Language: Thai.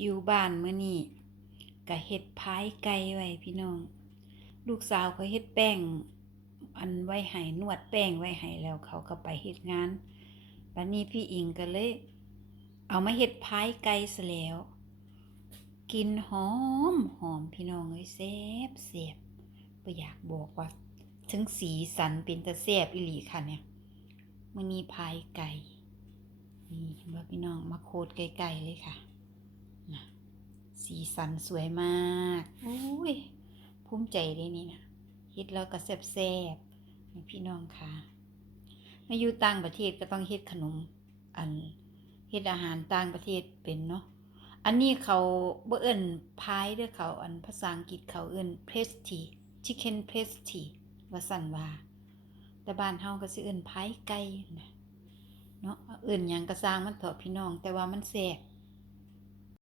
อยู่บ้านมื้อนี้ก็เฮ็ดพายไก่ไว้พี่น้อง ลูกสาวเขาเฮ็ดแป้ง อันไว้ให้นวดแป้งไว้ให้แล้วเขาก็ไปเฮ็ดงานบัดนี้พี่อิงก็เลย เอามาเฮ็ดพายไก่ซะแล้ว กินหอมหอมพี่น้องเอ้ยแซ่บแซ่บบ่อยากบอกว่าถึงสีสันเป็นตาแซ่บอีหลีค่ะเนี่ยมื้อนี้พายไก่นี่บ่พี่น้องมาโคตรไกลๆเลยค่ะ สีสันสวยมากโอ้ยภูมิใจเด้นี่นะเฮ็ดแล้วก็แซ่บๆนี่พี่น้องค่ะมาอยู่ต่างประเทศก็ต้องเฮ็ดขนม อันเฮ็ดอาหารต่างประเทศเป็นเนาะอันนี้เขาบ่เอิ้นพายเด้อเขาอันภาษาอังกฤษเขาเอิ้น pasty chicken pasty ว่าสั่นว่าแต่บ้านเฮาก็สิเอิ้นพายไก่นะเนาะเอิ้นหยังก็สร้างมันเถอะพี่น้อง แต่ว่ามันแซ่บ